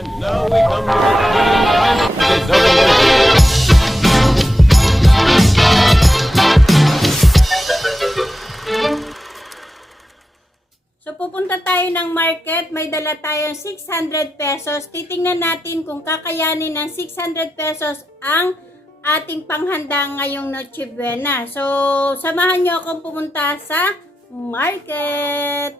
And now we come to the thrilling final resolution. So, pupunta tayo ng market. May dala tayong 600 pesos. Titingnan natin kung kakayanin ng 600 pesos ang ating panghanda ngayong Noche Buena. So, samahan nyo akong pumunta sa market.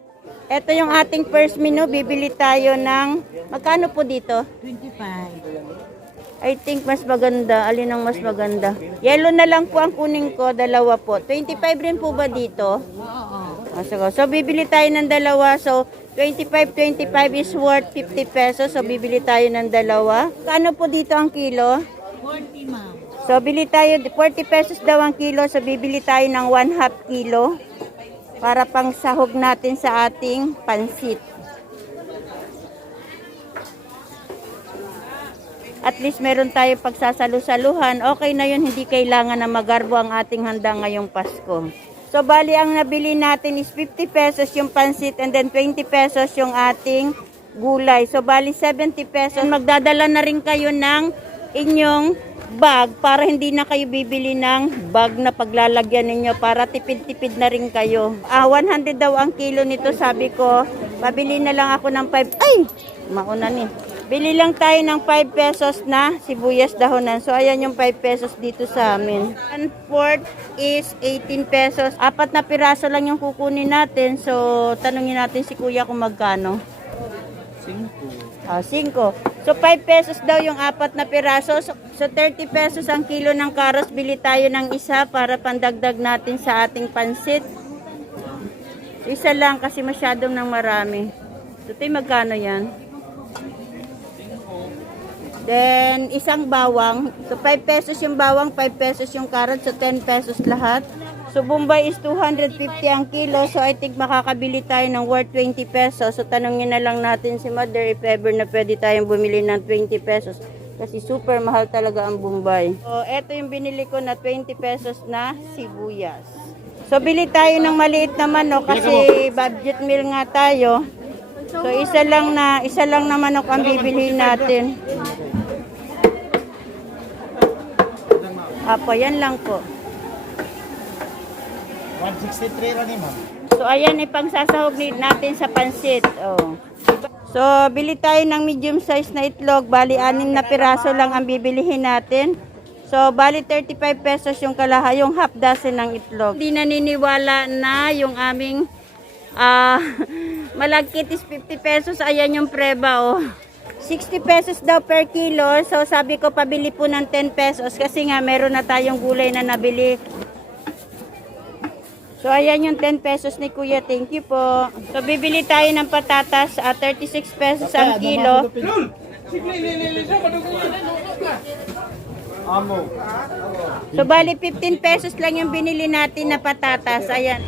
Ito yung ating first menu. Bibili tayo ng... Magkano po dito? 25. I think mas maganda. Alin ang mas maganda? Yellow na lang po ang kunin ko. Dalawa po. 25 rin po ba dito? Oo. So, bibili tayo ng dalawa. So, 25 is worth 50 pesos. So, bibili tayo ng dalawa. Kano po dito ang kilo? 40, ma'am. So, bili tayo, 40 pesos daw ang kilo. So, bibili tayo ng 1/2 kilo para pang sahog natin sa ating pansit. At least meron tayo pagsasalu-saluhan. Okay na yun, hindi kailangan na magarbo ang ating handa ngayong Pasko. So, bali ang nabili natin is 50 pesos yung pansit and then 20 pesos yung ating gulay. So, bali 70 pesos. Magdadala na rin kayo ng inyong bag para hindi na kayo bibili ng bag na paglalagyan ninyo para tipid-tipid na rin kayo. 100 daw ang kilo nito, sabi ko. Pabili na lang ako ng 5. Ay! Mauna ni. Bili lang tayo ng 5 pesos na sibuyas dahonan. So, ayan yung 5 pesos dito sa amin. 1/4 is 18 pesos. 4 na piraso lang yung kukunin natin. So, tanungin natin si kuya kung magkano. 5. 5. So, 5 pesos daw yung 4 na piraso. So, 30 pesos ang kilo ng karos. Bili tayo ng isa para pandagdag natin sa ating pansit. So, isa lang kasi masyadong nang marami. So, magkano yan? Then, isang bawang. So, 5 pesos yung bawang, 5 pesos yung carrot. So, 10 pesos lahat. So, Bombay is 250 ang kilo. So, I think makakabili tayo ng worth 20 pesos. So, tanongin na lang natin si Mother if ever na pwede tayong bumili ng 20 pesos. Kasi super mahal talaga ang Bombay. So, eto yung binili ko na 20 pesos na sibuyas. So, bili tayo ng maliit na manok kasi budget meal nga tayo. So, isa lang na manok ang bibili natin. Apo, yan lang po. 163 lang ma'am. So, ayan ipang sasahog natin sa pansit. Oh. So, bili tayo ng medium size na itlog. Bali, 6 na piraso lang ang bibilihin natin. So, bali 35 pesos yung yung half dozen ng itlog. Hindi naniniwala na yung aming malagkit is 50 pesos. Ayan yung preba, oh. 60 pesos daw per kilo. So, sabi ko, pabili po ng 10 pesos kasi nga meron na tayong gulay na nabili. So, ayan yung 10 pesos ni Kuya. Thank you po. So, bibili tayo ng patatas. 36 pesos ang kilo. So, bali 15 pesos lang yung binili natin na patatas. Ayan.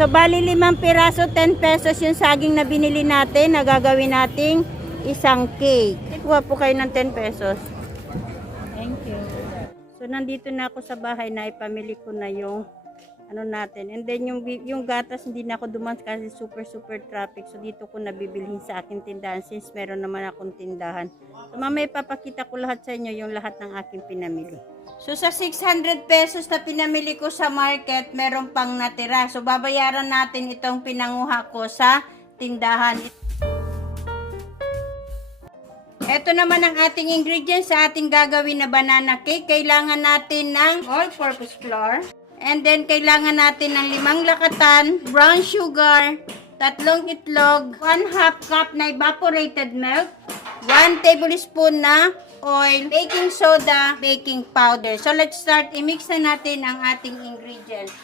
So, bali 5 piraso, 10 pesos yung saging na binili natin na gagawin nating isang cake. Kuha po kayo ng 10 pesos. Thank you. So, nandito na ako sa bahay na ipamili ko na yung ano natin. And then, yung gatas, hindi na ako duman kasi super traffic. So, dito ko nabibilhin sa aking tindahan since meron naman akong tindahan. So, mamaya papakita ko lahat sa inyo yung lahat ng aking pinamili. So, sa 600 pesos na pinamili ko sa market, meron pang natira. So, babayaran natin itong pinanguha ko sa tindahan. Ito naman ang ating ingredients sa ating gagawin na banana cake. Kailangan natin ng all-purpose flour. And then, kailangan natin ng 5 lakatan, brown sugar, 3 itlog, 1/2 cup na evaporated milk, 1 tablespoon na oil, baking soda, baking powder. So, let's start. I-mix na natin ang ating ingredients.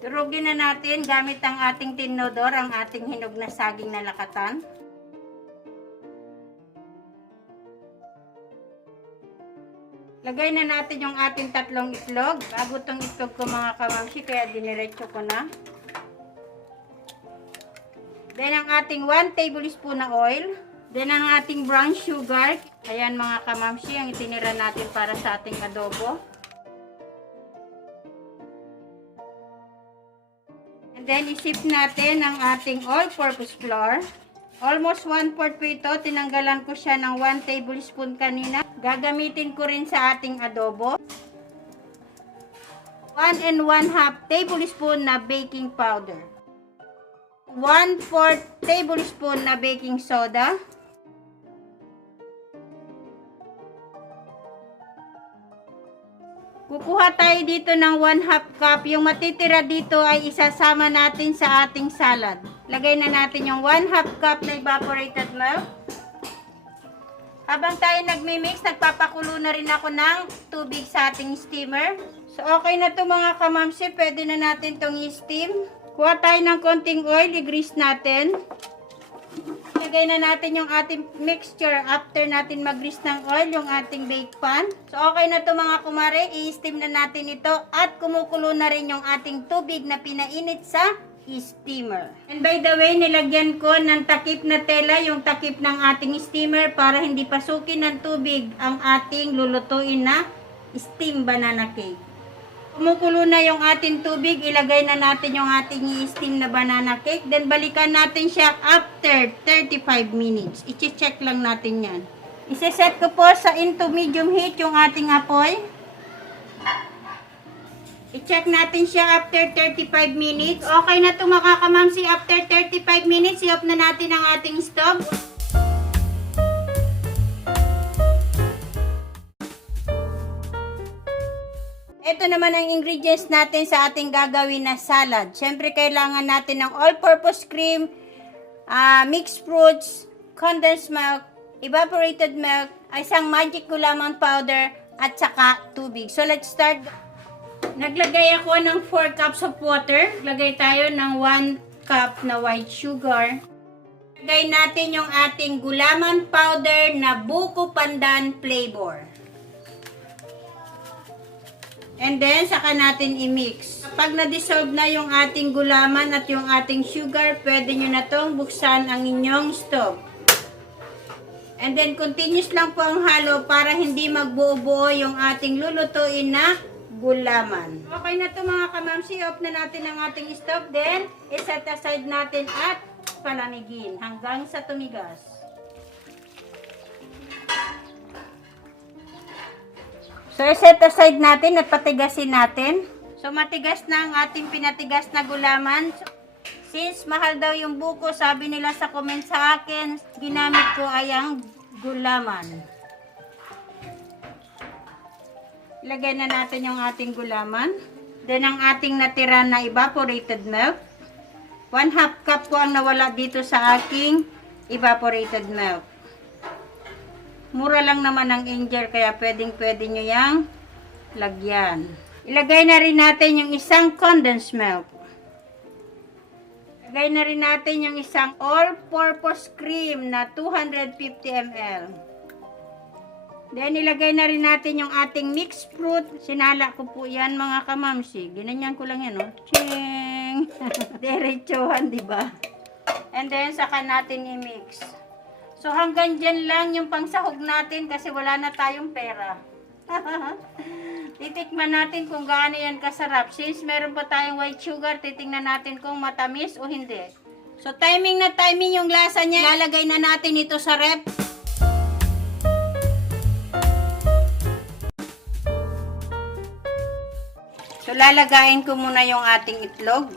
Durugin na natin gamit ang ating tinodor, ang ating hinog na saging na lakatan. Lagay na natin yung ating 3 itlog. Bago itong itlog ko mga kamamsi, kaya diniretso ko na. Then ang ating 1 tablespoon na oil. Then ang ating brown sugar. Ayan mga kamamsi, ang itinira natin para sa ating adobo. And Then, isip natin ang ating all-purpose flour. Almost 1/4 po ito. Tinanggalan ko siya ng 1 tablespoon kanina. Gagamitin ko rin sa ating adobo. 1 and 1/2 tablespoon na baking powder. 1/4 tablespoon na baking soda. Kukuha tayo dito ng 1/2 cup. Yung matitira dito ay isasama natin sa ating salad. Lagay na natin yung 1/2 cup na evaporated milk. Habang tayo nagmi-mix, nagpapakulo na rin ako ng tubig sa ating steamer. So, okay na to mga kamamsi. Pwede na natin tong i-steam. Kuha tayo ng konting oil. I-grease natin. Lagay na natin yung ating mixture after natin mag-grease ng oil, yung ating bake pan. So, okay na to mga kumare. I-steam na natin ito at kumukulo na rin yung ating tubig na pinainit sa steamer. And by the way, nilagyan ko ng takip na tela, yung takip ng ating steamer para hindi pasukin ng tubig ang ating lulutuin na steam banana cake. Kumukulo na yung ating tubig, ilagay na natin yung ating i-steam na banana cake. Then, balikan natin siya after 35 minutes. I-check lang natin yan. Iseset ko po sa into medium heat yung ating apoy. I-check natin siya after 35 minutes. Okay na ito mga kamamsi. After 35 minutes, i-off na natin ang ating stove. Ito naman ang ingredients natin sa ating gagawin na salad. Siyempre, kailangan natin ng all-purpose cream, mixed fruits, condensed milk, evaporated milk, isang magic gulaman powder, at saka tubig. So, let's start. Naglagay ako ng 4 cups of water. Lagay tayo ng 1 cup na white sugar. Lagay natin yung ating gulaman powder na buko pandan flavor. And then, saka natin i-mix. Kapag na-dissolve na yung ating gulaman at yung ating sugar, pwede nyo na tong buksan ang inyong stove. And then, continuous lang po ang halo para hindi magbuo-buo yung ating lulutuin na gulaman. Okay na to mga kamamsi. Off na natin ang ating stove. Then, iset aside natin at palamigin hanggang sa tumigas. So, set aside natin at patigasin natin. So, matigas na ang ating pinatigas na gulaman. Since mahal daw yung buko, sabi nila sa comment sa akin, ginamit ko ay ang gulaman. Ilagay na natin yung ating gulaman. Then, ang ating natira na evaporated milk. 1/2 cup ko ang nawala dito sa aking evaporated milk. Mura lang naman ang Angel, kaya pwedeng-pwede nyo yang lagyan. Ilagay na rin natin yung isang condensed milk. Ilagay na rin natin yung isang all-purpose cream na 250 ml. Then, ilagay na rin natin yung ating mixed fruit. Sinala ko po yan mga kamamsi. Ginanyan ko lang yan, oh. Ching! Diretsuhan, diba? And then, saka natin i-mix. So, hanggang dyan lang yung pangsahog natin kasi wala na tayong pera. Titikman natin kung gaano yan kasarap. Since meron pa tayong white sugar, titingnan natin kung matamis o hindi. So, timing na timing yung lasa niya. Lalagay na natin ito sa rep. So, lalagayin ko muna yung ating itlog.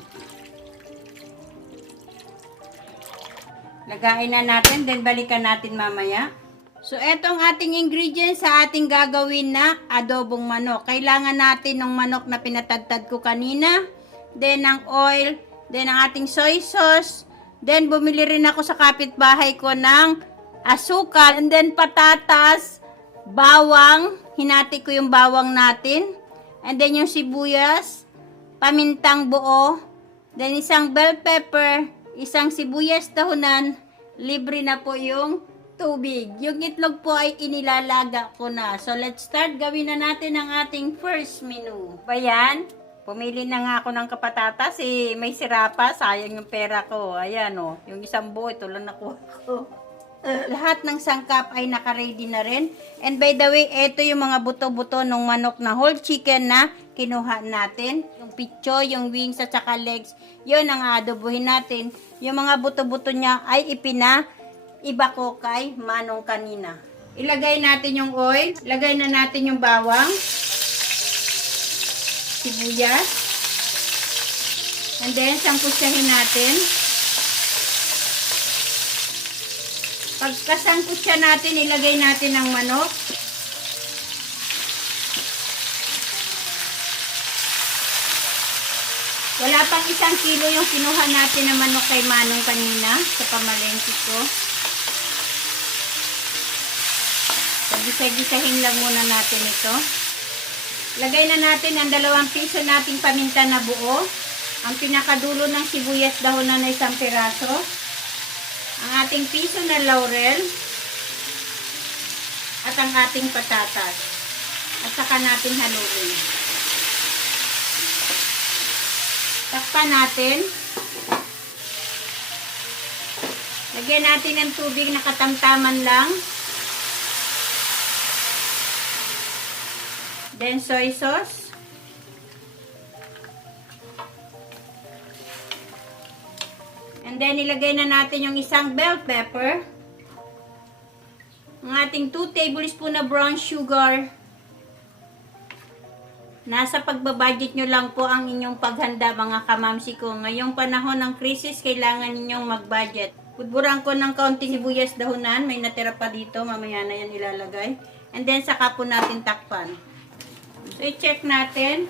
Lagayin na natin, then balikan natin mamaya. So, etong ating ingredients sa ating gagawin na adobong manok. Kailangan natin ng manok na pinatagtad ko kanina. Then, ang oil. Then, ang ating soy sauce. Then, bumili rin ako sa kapitbahay ko ng asukal. And then, patatas, bawang. Hinati ko yung bawang natin. And then, yung sibuyas, pamintang buo. Then, isang bell pepper, isang sibuyas dahunan, libre na po yung tubig. Yung itlog po ay inilalaga ko na. So, let's start. Gawin na natin ang ating first menu. Bayan, pumili na nga ako ng kapatatas. May sira pa. Sayang yung pera ko. Ayan o. Yung isang buo, ito lang nakuha ko. Lahat ng sangkap ay naka-ready na rin. And by the way, ito yung mga buto-buto ng manok na whole chicken na kinuha natin. Yung picho, yung wings at saka legs, yun ang aadobohin natin. Yung mga buto-buto niya ay iba ko kay Manong kanina. Ilagay natin yung oil. Ilagay na natin yung bawang. Sibuyas. And then, sangkutsahin natin. Pagkasangkutsa natin, ilagay natin ang manok. Wala pang 1 kilo yung kinuha natin na manok kay Manong kanina sa pamalengke ko. Gisa-gisahin lang muna natin ito. Lagay na natin ang 2 piso nating paminta na buo. Ang pinakadulo ng sibuyas dahonan na 1 piraso. Ang ating piso na laurel. At ang ating patatas. At saka natin haluin. Takpan natin. Lagyan natin ng tubig na katamtaman lang. Then soy sauce. And then ilagay na natin yung 1 bell pepper. Ang ating 2 tablespoon na brown sugar. Nasa pagbabudget nyo lang po ang inyong paghanda mga kamamsi ko. Ngayong panahon ng krisis, kailangan ninyong mag-budget. Budburan ko ng kaunting sibuyas dahunan. May natira pa dito. Mamaya na yan ilalagay. And then saka po natin takpan. So, i-check natin.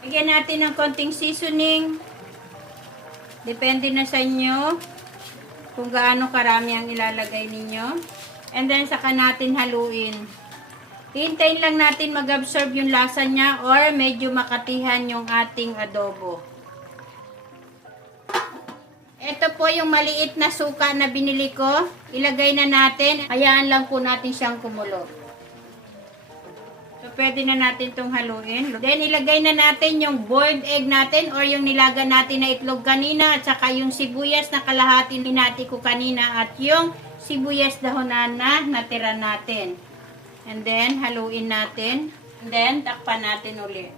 Lagyan natin ng konting seasoning. Depende na sa inyo kung gaano karami ang ilalagay ninyo. And then, saka natin haluin. Hintayin lang natin mag-absorb yung lasa niya or medyo makatihan yung ating adobo. Ito po yung maliit na suka na binili ko. Ilagay na natin. Hayaan lang po natin siyang kumulo. So, pwede na natin itong haluin. Then, ilagay na natin yung boiled egg natin or yung nilaga natin na itlog kanina at saka yung sibuyas na kalahati hinati ko kanina at yung sibuyas dahonan na natira natin. And then, haluin natin. And then, takpan natin ulit.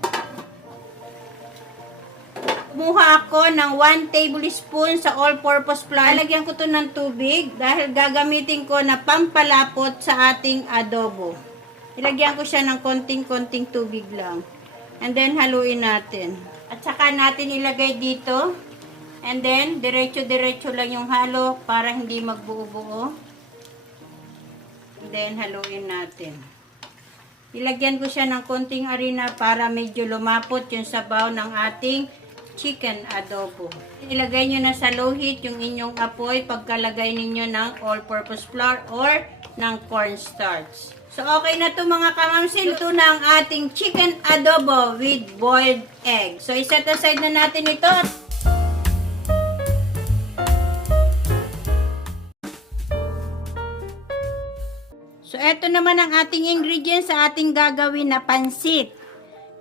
Kumuha ako ng 1 tablespoon sa all-purpose flour. Lalagyan ko to ng tubig dahil gagamitin ko na pampalapot sa ating adobo. Ilagyan ko siya ng konting-konting tubig lang. And then, haluin natin. At saka natin ilagay dito. And then, diretso-diretso lang yung halo para hindi magbuo-buo. And then, haluin natin. Ilagyan ko siya ng konting harina para medyo lumapot yung sabaw ng ating chicken adobo. Ilagay nyo na sa low heat yung inyong apoy pagkalagay ninyo ng all-purpose flour or ng cornstarch. So, okay na to mga kamamsil. Ito na ang ating chicken adobo with boiled egg. So, iset aside na natin ito. So, ito naman ang ating ingredients sa ating gagawin na pansit.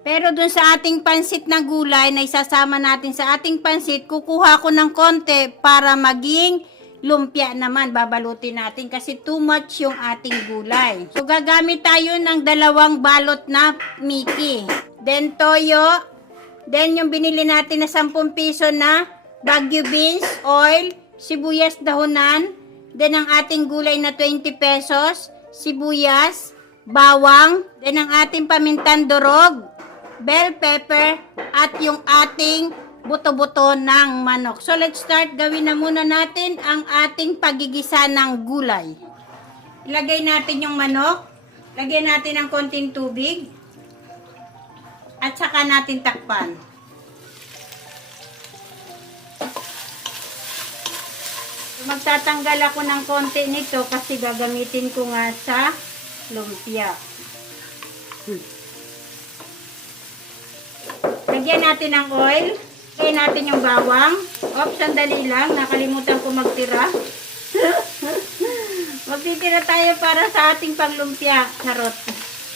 Pero dun sa ating pansit na gulay na isasama natin sa ating pansit, kukuha ko ng konti para maging lumpia naman, babalutin natin kasi too much yung ating gulay. So, gagamit tayo ng 2 balot na Mickey. Then, toyo. Then, yung binili natin na 10 piso na Baguio beans, oil, sibuyas dahunan. Then, ang ating gulay na 20 pesos, sibuyas, bawang. Then, ang ating pamintang durog, bell pepper, at yung ating buto-buto ng manok. So, let's start. Gawin na muna natin ang ating pagigisa ng gulay. Ilagay natin yung manok. Lagyan natin ng konting tubig. At saka natin takpan. So, magtatanggal ako ng konti nito kasi gagamitin ko nga sa lumpia. Lagyan natin ng oil. Lagyan natin yung bawang. Oops, sandali lang. Nakalimutan ko magtira. Magtitira tayo para sa ating panglumpia. Charot.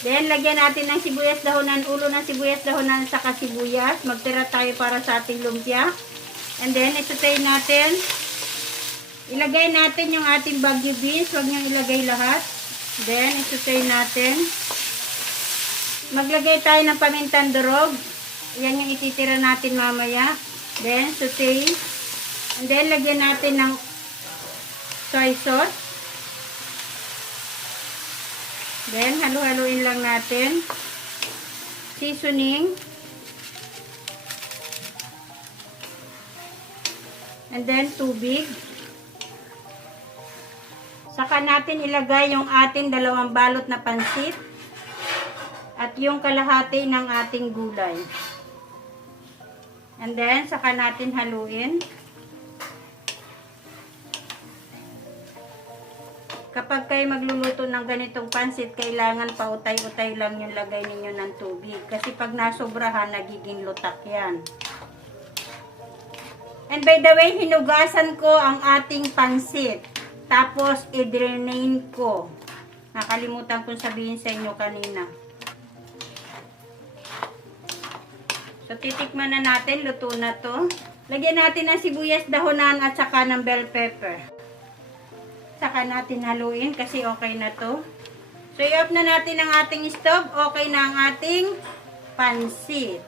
Then, lagyan natin ng sibuyas dahonan, ulo ng sibuyas dahonan, saka sibuyas. Magtira tayo para sa ating lumpia. And then, isutay natin. Ilagay natin yung ating Baguio beans. Huwag niyong ilagay lahat. Then, isutay natin. Maglagay tayo ng pamintang durog. Yan yung ititira natin mamaya. Then, saute. And then, lagyan natin ng soy sauce. Then, halu-haluin lang natin. Seasoning. And then, tubig. Saka natin ilagay yung ating 2 balot na pansit at yung kalahati ng ating gulay. And then, saka natin haluin. Kapag kayo magluluto ng ganitong pansit, kailangan pautay-utay lang yung lagay ninyo ng tubig. Kasi pag nasobrahan, nagiging lutak yan. And by the way, hinugasan ko ang ating pansit. Tapos, i-drain ko. Nakalimutan kong sabihin sa inyo kanina. So, titikman na natin. Luto na to. Lagyan natin ng sibuyas dahonan at saka ng bell pepper. Saka natin haluin kasi okay na to. So, i-off na natin ang ating stove. Okay na ang ating pansit.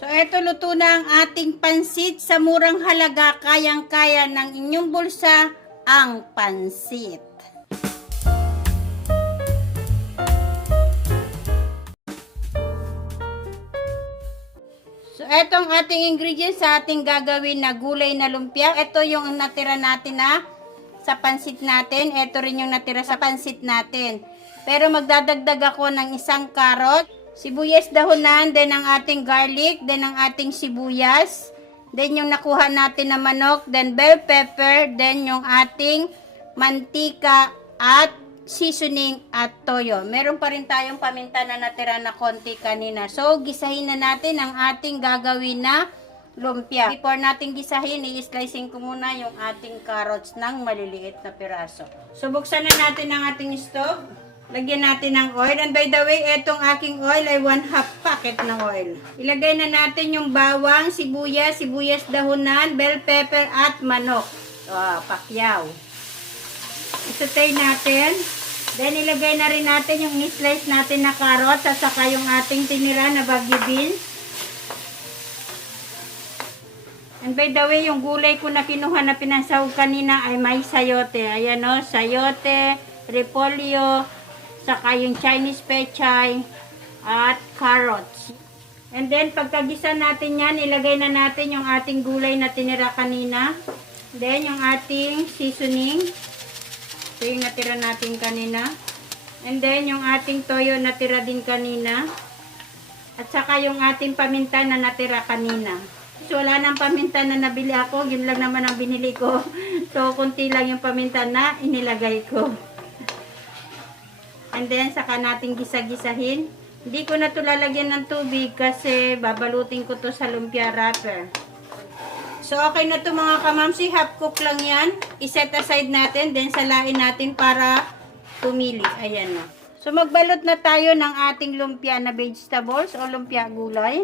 So, eto luto na ang ating pansit. Sa murang halaga, kayang-kaya ng inyong bulsa ang pansit. So, etong ating ingredients sa ating gagawin na gulay na lumpia. Ito yung natira natin na sa pansit natin. Ito rin yung natira sa pansit natin. Pero magdadagdag ako ng 1 carrot. Sibuyas dahonan, then ang ating garlic, then ang ating sibuyas, then yung nakuha natin na manok, then bell pepper, then yung ating mantika at seasoning at toyo. Meron pa rin tayong paminta na natira na konti kanina. So, gisahin na natin ang ating gagawin na lumpia. Before natin gisahin, i-slicing ko muna yung ating carrots ng maliliit na piraso. So, buksan na natin ang ating stove. Lagyan natin ng oil. And by the way, etong aking oil ay 1/2 packet ng oil. Ilagay na natin yung bawang, sibuyas, sibuyas dahunan, bell pepper at manok. Pakyaw. Isutay natin. Then ilagay na rin natin yung ni-slice natin na carrots at saka yung ating tinira na Baguio beans. And by the way, yung gulay ko na kinuha na pinasahog kanina ay may sayote. Ayan o, sayote, repolyo, saka yung Chinese pechay at carrots. And then, pagkagisa natin yan, ilagay na natin yung ating gulay na tinira kanina. Then, yung ating seasoning. Ito yung natira natin kanina. And then, yung ating toyo natira din kanina. At saka yung ating paminta na natira kanina. So, wala nang paminta na nabili ako. Yun lang naman ang binili ko. So, kunti lang yung paminta na inilagay ko. And then, saka natin gisa-gisahin. Hindi ko na ito lalagyan ng tubig kasi babalutin ko to sa lumpia wrapper. So, okay na to mga kamamsi. Half cook lang yan. I-set aside natin. Then, salain natin para tumili. Ayan na. So, magbalot na tayo ng ating lumpia na vegetables o lumpia gulay.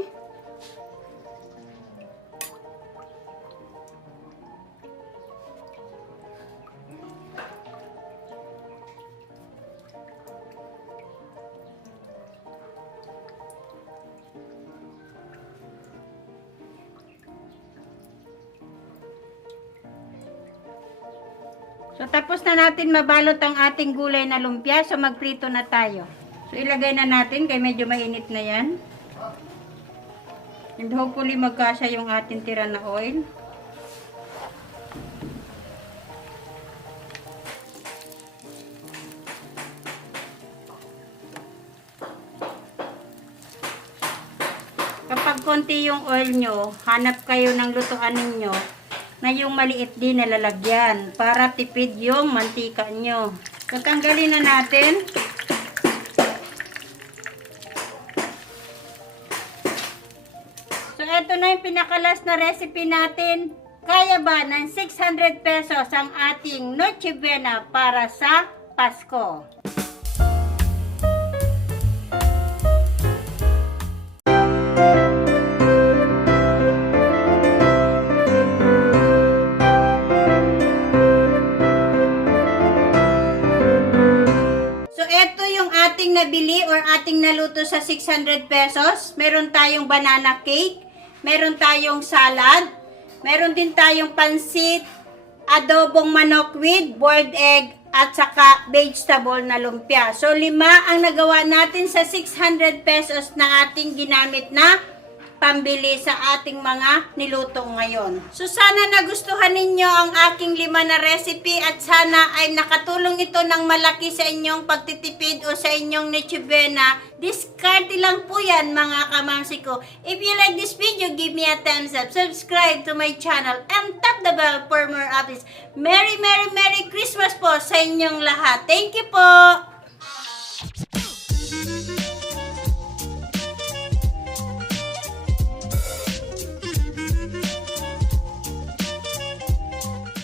So, tapos na natin mabalot ang ating gulay na lumpia. So, magprito na tayo. So, ilagay na natin kaya medyo mainit na yan. And hopefully, magkasya yung ating tira na oil. Kapag konti yung oil nyo, hanap kayo ng lutuan ninyo na yung maliit din na lalagyan para tipid yung mantika nyo. Tatanggalin na natin. So, eto na yung pinakalas na recipe natin. Kaya ba ng 600 pesos ang ating Noche Buena para sa Pasko? ating nabili or ating naluto sa 600 pesos. Meron tayong banana cake, meron tayong salad, meron din tayong pansit, adobong manok with boiled egg, at saka vegetable na lumpia. So, 5 ang nagawa natin sa 600 pesos na ating ginamit na pambili sa ating mga niluto ngayon. So, sana nagustuhan ninyo ang aking 5 na recipe at sana ay nakatulong ito ng malaki sa inyong pagtitipid o sa inyong nechibena. Diskarte lang po yan, mga kamamsi ko. If you like this video, give me a thumbs up, subscribe to my channel, and tap the bell for more updates. Merry, Merry, Merry Christmas po sa inyong lahat. Thank you po!